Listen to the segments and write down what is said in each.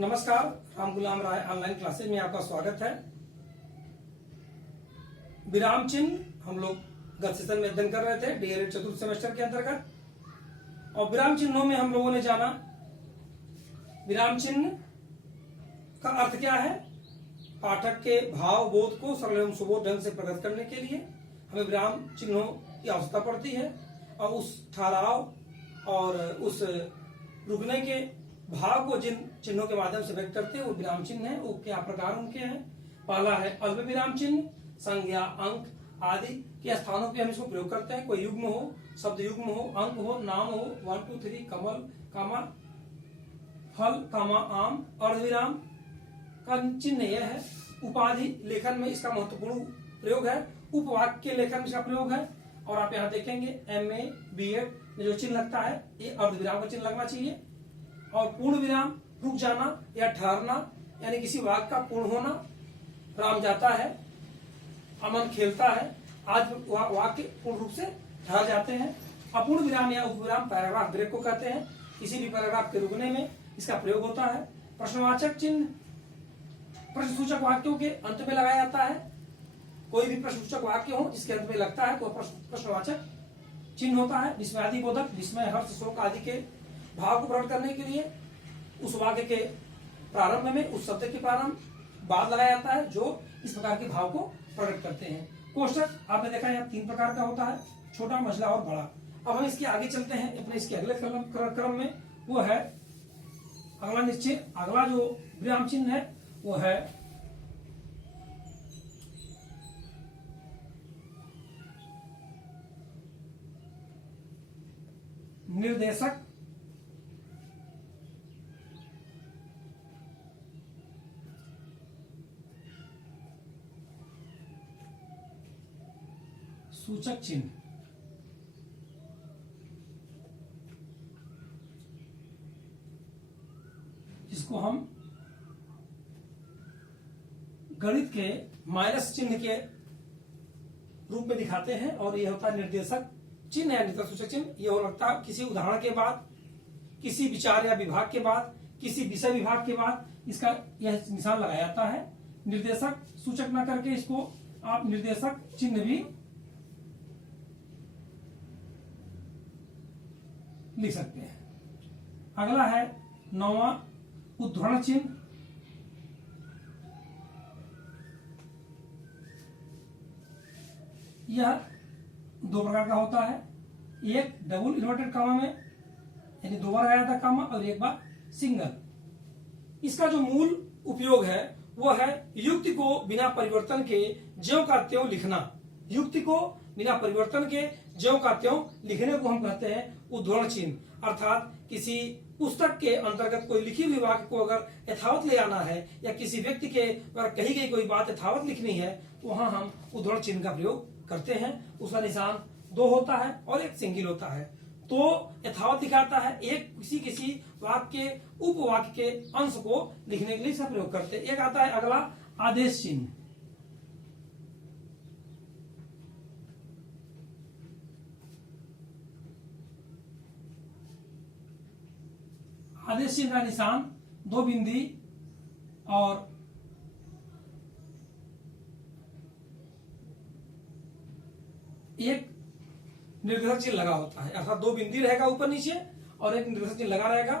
नमस्कार, राम गुलाम राय online classes में आपका स्वागत है। विराम चिन्ह हम लोग गत सेशन में अध्ययन कर रहे थे डीएलएड चतुर्थ सेमेस्टर के अंतर्गत। और विराम चिन्हों में हम लोगों ने जाना विराम चिन्ह का अर्थ क्या है। पाठक के भाव बोध को सरल एवं सुबोध ढंग से प्रकट करने के लिए हमें विराम चिन्हों की आवश्यकता पड़ती है और उस ठहराव और उस रुकने के भाव को जिन चिन्हों के माध्यम से व्यक्त करते हैं वो विराम चिन्ह है। वो क्या प्रकार उनके हैं। पहला है अल्प विराम चिन्ह, संज्ञा, अंक आदि के स्थानों पे हम इसको प्रयोग करते हैं। कोई युग्म हो, शब्द युग्म हो, अंक हो, नाम हो, 1 2 3 कमल कामा फल कामा आम। अर्धविराम का चिन्ह यह है। उपाधि लेखन में इसका महत्वपूर्ण प्रयोग है। उपवाक्य लेखन में इसका प्रयोग है। और आप यहाँ देखेंगे MA BEd में जो चिन्ह लगता है ये अर्धविराम का चिन्ह लगना चाहिए। और पूर्ण विराम रुक जाना या ठहरना, यानी किसी वाक्य का पूर्ण होना। राम जाता है, अमन खेलता है, आज वाक्य पूर्ण रूप से ठहर जाते हैं। अपूर्ण विराम या उपविराम पैराग्राफ ब्रेक को कहते हैं। किसी भी पैराग्राफ के रुकने में इसका प्रयोग होता है। प्रश्नवाचक चिन्ह प्रश्न सूचक वाक्यों के अंत में लगाया जाता है। कोई भी प्रश्न सूचक वाक्य हो जिसके अंत में लगता है तो प्रश्नवाचक चिन्ह होता है। विस्मयादि बोधक, विस्मय, हर्ष, शोक आदि के भाव को प्रकट करने के लिए उस वाक्य के प्रारंभ में उस शब्द के प्रारंभ बाद लगाया जाता है जो इस प्रकार के भाव को प्रकट करते हैं। कोष्टक आपने देखा यहाँ 3 प्रकार का होता है, छोटा, मझला और बड़ा। अब हम इसके आगे चलते हैं अपने इसके अगले क्रम में। वो है अगला निश्चय, अगला जो विराम चिन्ह है वो है निर्देशक सूचक चिन्ह। जिसको हम गणित के माइनस चिन्ह के रूप में दिखाते हैं और यह होता है निर्देशक चिन्ह या निर्देशक सूचक चिन्ह। यह लगता है किसी उदाहरण के बाद, किसी विचार या विभाग के बाद, किसी विषय विभाग के बाद इसका यह निशान लगाया जाता है। निर्देशक सूचक न करके इसको आप निर्देशक चिन्ह भी लिख सकते हैं। अगला है 9वां उद्धरण चिन्ह। यह 2 प्रकार का होता है। एक डबल इन्वर्टेड कामा में, यानी 2 बार आया था कामा, और 1 बार सिंगल। इसका जो मूल उपयोग है वो है युक्ति को बिना परिवर्तन के ज्यों का त्यों लिखना। युक्ति को बिना परिवर्तन के ज्यों का त्यों लिखने को हम कहते हैं उद्धरण चिन्ह। अर्थात किसी पुस्तक के अंतर्गत कोई लिखी हुई वाक्य को अगर यथावत ले आना है या किसी व्यक्ति के अगर कही गई कोई बात यथावत लिखनी है तो वहां हम उद्धरण चिन्ह का प्रयोग करते हैं। उसका निशान 2 होता है और एक सिंगल होता है। तो यथावत दिखाता है। एक किसी वाक्य उपवाक्य के अंश को लिखने के लिए इसका प्रयोग करते हैं। एक आता है अगला आदेश चिन्ह। आदेश चिन्ह का निशान 2 बिंदी और एक निर्देशक चिन्ह लगा होता है। अर्थात 2 बिंदी रहेगा ऊपर नीचे और एक निर्देशक चिन्ह लगा रहेगा।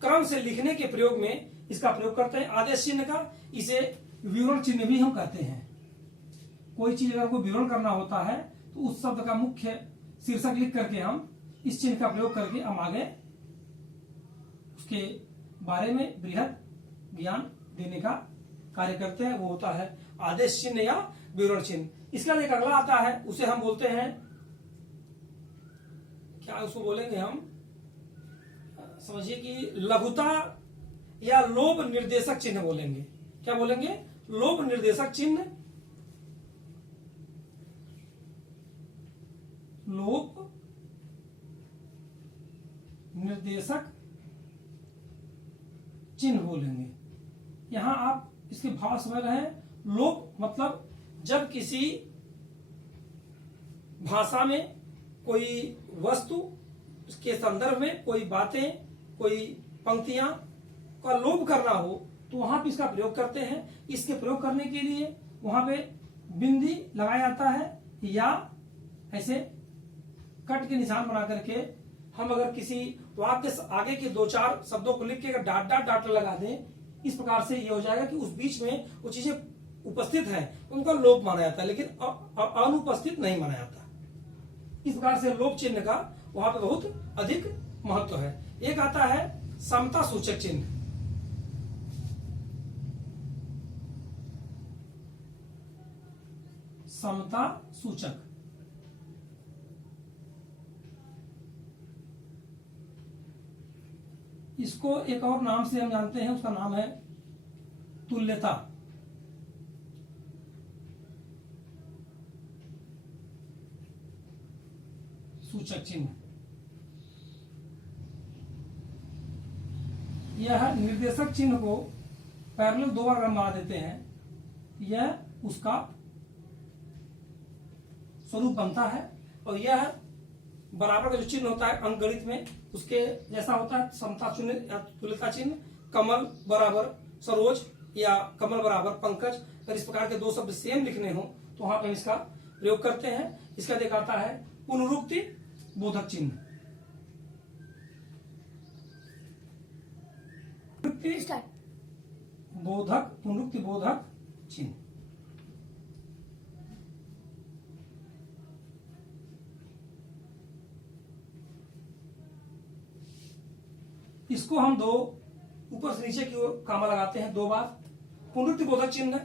क्रम से लिखने के प्रयोग में इसका प्रयोग करते हैं आदेश चिन्ह का। इसे विवरण चिन्ह भी हम कहते हैं। कोई चीज अगर कोई विवरण करना होता है तो उस शब्द का मुख्य शीर्षक लिख करके हम इस चिन्ह का प्रयोग करके हम आगे उसके बारे में बृहद ज्ञान देने का कार्य करते हैं। वो होता है आदेश चिन्ह या विवरण चिन्ह। इसका एक अगला आता है, उसे हम बोलते हैं, क्या उसको बोलेंगे हम, समझिए कि लघुता या लोभ निर्देशक चिन्ह बोलेंगे। क्या बोलेंगे? लोभ निर्देशक चिन्ह। लोभ निर्देशक चिन्ह बोलेंगे। यहां आप इसके भाव समझ रहे हैं। लोभ मतलब जब किसी भाषा में कोई वस्तु के संदर्भ में कोई बातें, कोई पंक्तियां का लोप करना हो तो वहां पे इसका प्रयोग करते हैं। इसके प्रयोग करने के लिए वहां पे बिंदी लगाया जाता है या ऐसे कट के निशान बना करके हम अगर किसी वाक्य से आगे के 2-4 शब्दों को लिख के अगर डाट डाट डाट लगा दें, इस प्रकार से ये हो जाएगा कि उस बीच में वो चीजें उपस्थित है उनका लोप माना जाता है, लेकिन अनुपस्थित नहीं माना जाता। इस प्रकार से लोप चिन्ह का वहां पे बहुत अधिक महत्व है। एक आता है समता सूचक चिन्ह। समता सूचक, इसको एक और नाम से हम जानते हैं, उसका नाम है तुल्यता। सूचक चिन्ह यह निर्देशक चिन्ह को पैरेलल 2 बार बना देते हैं, यह उसका स्वरूप बनता है। और यह बराबर का जो चिन्ह होता है अंकगणित में उसके जैसा होता है। समता चिन्ह या तुल्यता चिन्ह, कमल बराबर सरोज या कमल बराबर पंकज, अगर इस प्रकार के 2 शब्द सेम लिखने हो तो वहां पर इसका प्रयोग करते हैं। इसका दिखाता है पुनरुक्ति बोधक चिन्ह। बोधक, पुनरुक्ति बोधक चिन्ह। इसको हम 2 ऊपर से नीचे की ओर कामा लगाते हैं 2 बार। पुनरुक्ति बोधक चिन्ह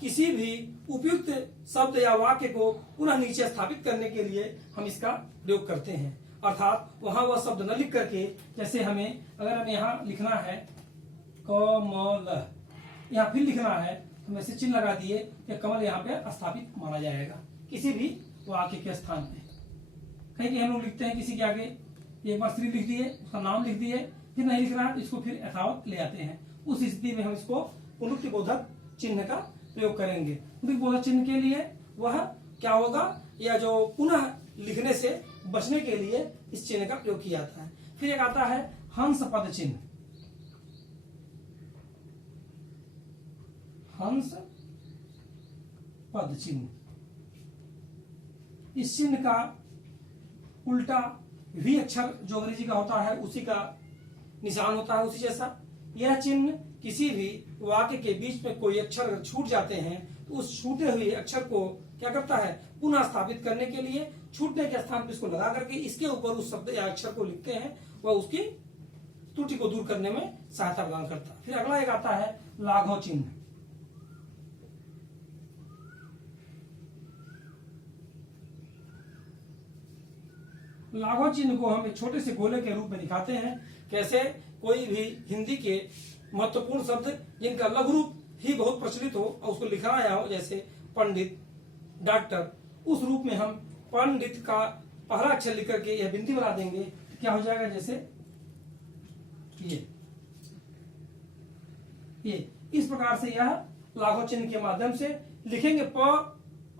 किसी भी उपयुक्त शब्द या वाक्य को पुनः नीचे स्थापित करने के लिए हम इसका प्रयोग करते हैं। अर्थात वहां वह शब्द न लिख करके, जैसे हमें अगर हमें यहाँ लिखना है कमल, यहाँ फिर लिखना है तो हम ऐसे चिन्ह लगा दिए कि कमल यहाँ पे स्थापित माना जाएगा किसी भी वाक्य के स्थान पे। कहीं कहीं हम लोग लिखते हैं किसी के आगे एक बार स्त्री लिख दिए, उसका नाम लिख दिए, फिर नहीं लिख रहा है इसको फिर यथावत ले आते हैं। उस स्थिति में हम इसको पुनरुक्ति बोधक चिन्ह का प्रयोग करेंगे। पुनरुक्ति बोधक चिन्ह के लिए वह क्या होगा, या जो पुनः लिखने से बचने के लिए इस चिन्ह का प्रयोग किया जाता है। फिर एक आता है हंस पद चिन्ह। हंस पद चिन्ह, इस चिन्ह का उल्टा वी अक्षर जो अंग्रेजी का होता है उसी का निशान होता है, उसी जैसा। यह चिन्ह किसी भी वाक्य के बीच में कोई अक्षर अगर छूट जाते हैं तो उस छूटे हुए अक्षर को क्या करता है, पुनः स्थापित करने के लिए छूटने के स्थान पर इसको लगा करके इसके ऊपर उस शब्द या अक्षर को लिखते हैं, वह उसकी त्रुटि को दूर करने में सहायता प्रदान करता है। फिर अगला एक आता है लाघव चिन्ह। लाघव चिन्ह को हम एक छोटे से गोले के रूप में दिखाते हैं। कैसे, कोई भी हिंदी के महत्वपूर्ण शब्द जिनका लघु रूप ही बहुत प्रचलित हो और उसको लिखना आया हो, जैसे पंडित, डॉक्टर, उस रूप में हम पंडित का पहला अक्षर लिख करके यह बिंदी बना देंगे तो क्या हो जाएगा, जैसे ये इस प्रकार से यह लाघव चिन्ह के माध्यम से लिखेंगे। प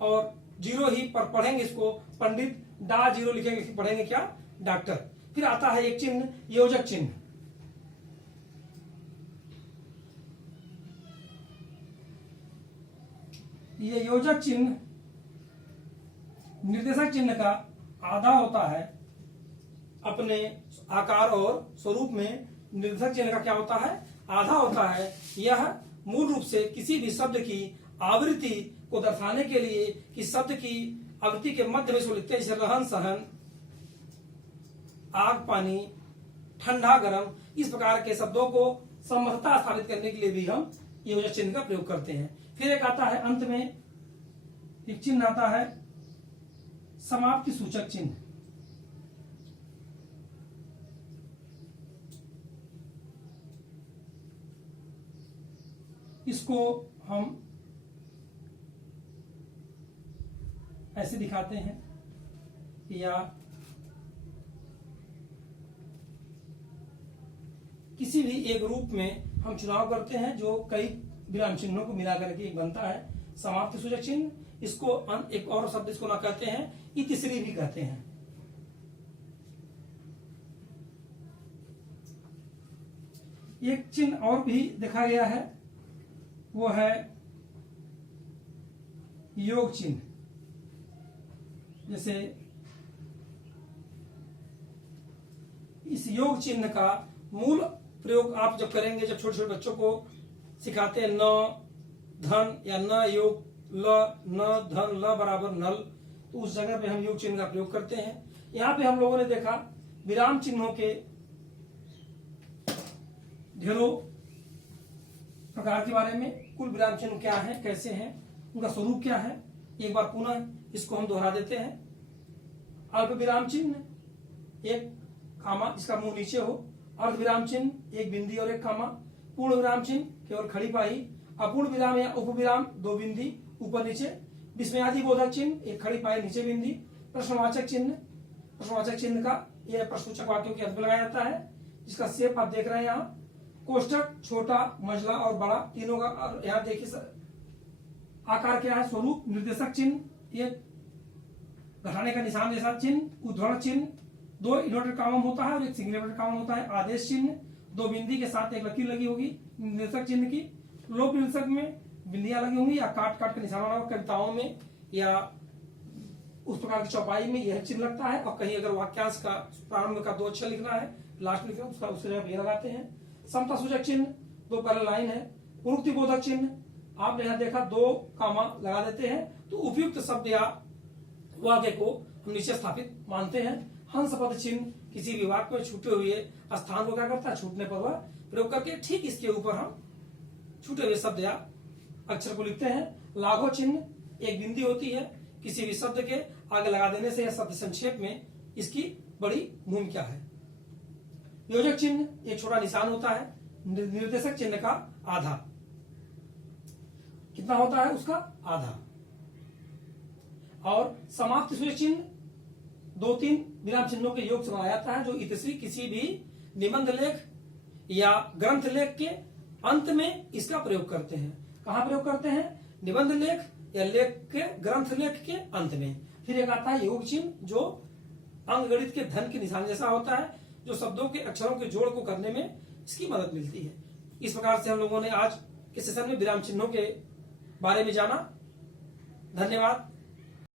और 0 ही पर पढ़ेंगे इसको पंडित, डा 0 लिखेंगे, पढ़ेंगे क्या, डॉक्टर। फिर आता है एक चिन्ह योजक चिन्ह। ये योजक चिन्ह निर्देशक चिन्ह का आधा होता है। अपने आकार और स्वरूप में निर्देशक चिन्ह का क्या होता है, आधा होता है। यह मूल रूप से किसी भी शब्द की आवृत्ति को दर्शाने के लिए कि शब्द की आवृत्ति के मध्य में इसको लिखते हैं, जैसे रहन सहन, आग पानी, ठंडा गरम, इस प्रकार के शब्दों को समता स्थापित करने के लिए भी हम योजक चिन्ह का प्रयोग करते हैं। फिर एक आता है अंत में एक चिन्ह आता है समाप्ति सूचक चिन्ह। इसको हम ऐसे दिखाते हैं, या किसी भी एक रूप में हम चुनाव करते हैं जो कई विराम चिन्हों को मिलाकर के एक बनता है समाप्ति सूचक चिन्ह। इसको एक और शब्द इसको ना कहते हैं, इतिश्री भी कहते हैं। एक चिन्ह और भी देखा गया है, वो है योग चिन्ह। जैसे इस योग चिन्ह का मूल प्रयोग आप जब करेंगे, जब छोटे छोटे बच्चों को सिखाते हैं, न धन या न योग ल, न धन ल बराबर नल, तो उस जगह पे हम योग चिन्ह का प्रयोग करते हैं। यहाँ पे हम लोगों ने देखा विराम चिन्हों के ढेरों प्रकार के बारे में, कुल विराम चिन्ह क्या है, कैसे हैं, उनका स्वरूप क्या है, एक बार पुनः इसको हम दोहरा देते हैं। अल्प विराम चिन्ह, एक कामा जिसका मुंह नीचे हो, अर्ध विराम चिन्ह एक बिंदी और एक कामा, पूर्ण विराम चिन्ह केवल खड़ी पाई, अपूर्ण विराम या उपविराम दो बिंदी ऊपर नीचे, विस्मयादि बोधक चिन्ह एक खड़ी पाई नीचे बिंदी, प्रश्नवाचक चिन्ह, प्रश्नवाचक चिन्ह का यह प्रश्नवाचक वाक्यों के अंत में लगाया जाता है, जिसका शेप आप देख रहे हैं यहाँ, कोष्टक छोटा, मझला और बड़ा तीनों का। और यहाँ देखिए सर आकार क्या है, स्वरूप, निर्देशक चिन्ह, ये घटाने का निशान जैसा चिन्ह, उद्धरण चिन्ह, दो इन्वर्टेड कॉमा होता है और एक सिंगल इन्वर्टेड कॉमा होता है, आदेश चिन्ह, दो बिंदी के साथ एक लकीर लगी होगी निर्देशक चिन्ह की, लोप निर्देशक में बिंदियां लगी होंगी या काट काट के निशान बना होगा, कविताओं में या उस प्रकार की चौपाई में यह चिन्ह लगता है, और कहीं अगर वाक्यांश का प्रारंभ का दो अक्षर लिखना है, लास्ट में लिखना है, उसका उसके जगह ये लगाते हैं। समता सूचक चिन्ह दो पहले लाइन है, पूर्वोक्ति बोधक चिन्ह आपने यहाँ देखा दो कामा लगा देते हैं, तो उपयुक्त शब्द या वाक्य को हम नीचे स्थापित मानते हैं। हंस पद चिन्ह किसी भी वाक्य में छूटे हुए स्थान को क्या करता है, छूटने पर वह प्रयोग करके ठीक इसके ऊपर हम छूटे हुए शब्द या अक्षर को लिखते हैं। लाघव चिन्ह एक बिंदी होती है, किसी भी शब्द के आगे लगा देने से यह शब्द संक्षेप में इसकी बड़ी भूमिका है। योजक चिन्ह एक छोटा निशान होता है, निर्देशक चिन्ह का आधा, कितना होता है उसका आधा। और समाप्ति सूचक चिन्ह दो तीन विराम चिन्हों के योग से बनाया जाता है, जो इतश्री किसी भी निबंध लेख या ग्रंथ लेख के अंत में इसका प्रयोग करते हैं। कहां प्रयोग करते हैं, निबंध लेख या लेख के ग्रंथ लेख के अंत में। फिर एक आता है योग चिन्ह, जो अंकगणित के धन के निशान जैसा होता है, जो शब्दों के अक्षरों के जोड़ को करने में इसकी मदद मिलती है। इस प्रकार से हम लोगों ने आज के सेशन में विराम चिन्हों के बारे में जाना। धन्यवाद।